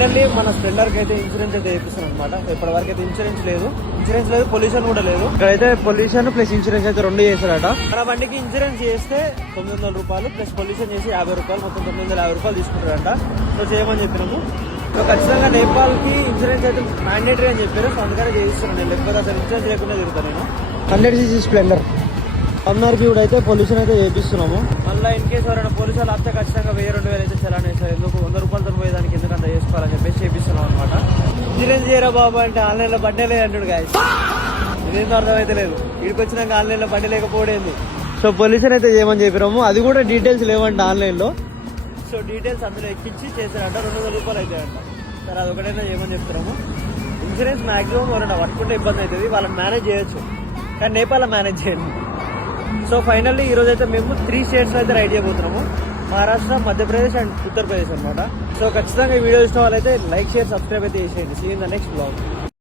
Finally మన Splendor కి అయితే ఇన్సూరెన్స్ అయితే చేపిస్తాను అనమాట. ఇప్పటి వరకు అయితే ఇన్సూరెన్స్ లేదు, పొల్యూషన్ కూడా లేదు. ఇక్కడైతే పొల్యూషన్ ప్లస్ ఇన్సూరెన్స్ అయితే రెండు చేశారట. మన బండికి ఇన్సూరెన్స్ చేస్తే 900 రూపాయలు ప్లస్ పొల్యూషన్ చేసి 50 రూపాయలు, మొత్తం 950 రూపాయలు తీసుకుంటారంట. సో చేయమని చెప్పినాము. సో ఖచ్చితంగా నేపాల్ కి ఇన్సూరెన్స్ అయితే మ్యాండేటరీ అని చెప్పారు. సో అందుకనే చేయిస్తున్నాను నేను, లేకపోతే అసలు ఇన్సూరెన్స్ లేకుండా తిరుగుతాను నేను. 100cc స్ప్లెండర్ అమ్మార్కి కూడా అయితే పొల్యూషన్ అయితే చేపిస్తున్నాము. మళ్ళీ ఇన్ కేసు ఎవరైనా పోలీసు వాళ్ళు వస్తే ఖచ్చితంగా 1000-2000 అయితే చలాన్ వేస్తారు. ఎందుకు 100 రూపాయలతో పోయేదానికి ఎందుకంత చేసుకోవాలని చెప్పేసి చేపిస్తున్నాం అనమాట. ఇన్సూరెన్స్ చేయరా బాబు అంటే ఆన్లైన్ లో బండి లేదు అంటాడు గాయ. ఇదేందో అర్థమైతే లేదు. ఇక్కడికి వచ్చినాక ఆన్లైన్ లో బండి లేకపోవడేంది. సో పొల్యూషన్ అయితే చేయమని చెప్పినాము. అది కూడా డీటెయిల్స్ లేవంట ఆన్లైన్ లో. సో డీటెయిల్స్ అందులో ఎక్కించి చేశారంట. 200 రూపాయలు అయితే అంట. సరే అదొకటైనా చేయమని చెప్తున్నాము. ఇన్సూరెన్స్ మాక్సిమం ఎవరైనా పట్టుకుంటే ఇబ్బంది అవుతుంది, వాళ్ళని మేనేజ్ చేయొచ్చు, కానీ నేపాల్ మేనేజ్ చేయండి. సో ఫైనల్లీ ఈ రోజు అయితే మేము 3 స్టేట్స్ అయితే రైడ్ చేయబోతున్నాము. మహారాష్ట్ర, మధ్యప్రదేశ్ అండ్ ఉత్తరప్రదేశ్ అనమాట. సో ఖచ్చితంగా ఈ వీడియో ఇష్టం వాళ్ళైతే లైక్, షేర్, సబ్స్క్రైబ్ అయితే చేసేయండి. See in the next blog.